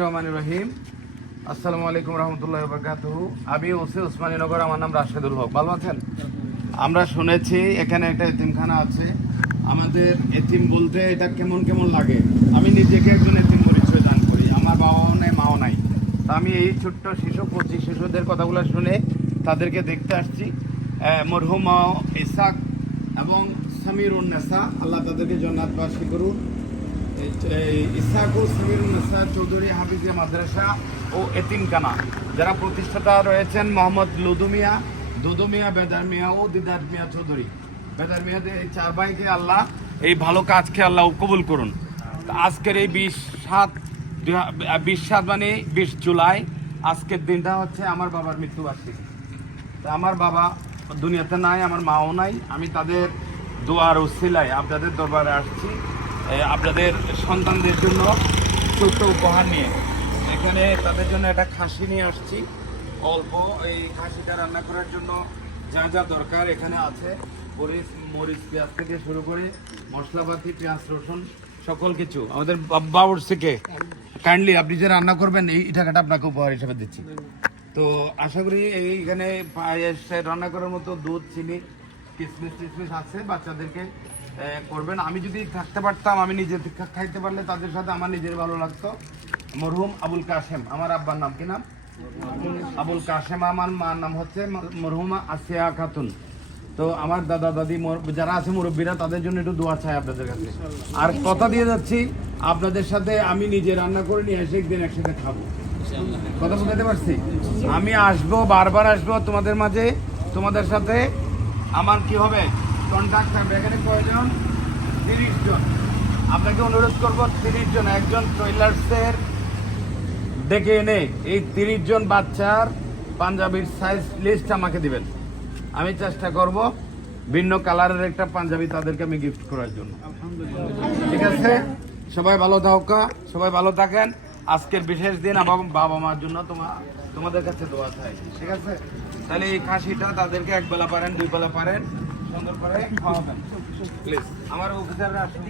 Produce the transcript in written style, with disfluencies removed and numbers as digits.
রহিম। আসসালামু আলাইকুম রহমতুল্লাহি ওয়া বারাকাতুহু। আমি ওসি উসমানীনগর, আমার নাম রাশেদুল হক। ভালো আছেন? আমরা শুনেছি এখানে একটা এতিমখানা আছে। আমাদের এতিম বলতে এটা কেমন কেমন লাগে। আমি নিজেকে একজন এতিম পরিচয় দান করি। আমার বাবাও নাই, মাও নাই। তা আমি এই ছোট্ট শিশু, কচি শিশুদের কথাগুলো শুনে তাদেরকে দেখতে আসছি। মরহুম ইসাক এবং সামিরুন নেসা, আল্লাহ তাদেরকে জান্নাতবাসী করুন। ইসাক ও সামিরুন নেসা চৌধুরী হাফিজিয়া মাদ্রাসা ও এতিমখানা, যারা প্রতিষ্ঠাতা রয়েছেন মোহাম্মদ দুদু মিয়া, বেদার মিয়া ও দিদার মিয়া চৌধুরী। বেদার মিয়াদের এই চার ভাইকে আল্লাহ এই ভালো কাজকে আল্লাহ কবুল করুন। আজকের এই 20/7 মানে 20 জুলাই, আজকের দিনটা হচ্ছে আমার বাবার মৃত্যুবার্ষিকী। তা আমার বাবা দুনিয়াতে নাই, আমার মাও নাই। আমি তাদের দোয়ার উসিলায় আপনাদের দরবারে আসছি, আপনাদের সন্তানদের জন্য ছোট্ট উপহার নিয়ে। এখানে তাদের জন্য একটা খাসি নিয়ে আসছি অল্প। এই খাসিটা রান্না করার জন্য যা যা দরকার এখানে আছে। মরিচ পেঁয়াজ থেকে শুরু করে মশলাপাতি, পেঁয়াজ রসুন সকল কিছু আমাদের বাবুর্চিকে কাইন্ডলি আপনি যে রান্না করবেন এই টাকাটা আপনাকে উপহার হিসেবে দিচ্ছি। তো আশা করি এইখানে পায়েস রান্না করার মতো দুধ, চিনি, কিসমিস আছে, বাচ্চাদেরকে করবেন। আমি যদি থাকতে পারতাম, আমি নিজে খাইতে পারলে তাদের সাথে আমার নিজের ভালো লাগতো। মরহুম আবুল কাশেম, আমার আব্বার নাম কি নাম? আবুল কাশেম। আমার মার নাম হচ্ছে মরহুমা আসিয়া খাতুন। তো আমার দাদা দাদি যারা আছে মুরব্বীরা, তাদের জন্য একটু দোয়া চাই আপনাদের কাছে। আর কথা দিয়ে যাচ্ছি, আপনাদের সাথে আমি নিজে রান্না করে নিয়ে এসে একদিন একসাথে খাবো। কথা বুঝতে পারছি? আমি আসবো, বারবার আসবো তোমাদের মাঝে। তোমাদের সাথে আমার কি হবে, কন্ট্যাক্ট থাকবে। এখানে কয়জন? 30 জন। আপনাকে অনুরোধ করবো 30 জন, একজন ট্রেলার্সের ডেকে এনে এই 30 জন বাচ্চার পাঞ্জাবির সাইজ লিস্ট আমাকে দিবেন। আমি চেষ্টা করব ভিন্ন কালারের একটা পাঞ্জাবি তাদেরকে আমি গিফট করার জন্য। ঠিক আছে? সবাই ভালো থাকা, সবাই ভালো থাকেন। আজকের বিশেষ দিন আমার বাবা মার জন্য তোমাদের কাছে দোয়া চাই। ঠিক আছে? তাহলে এই খাসিটা তাদেরকে এক বেলা পারেন, 2 বেলা পারেন, সুন্দর করে খাওয়াবেন প্লিজ। আমার অফিসাররা আসেন।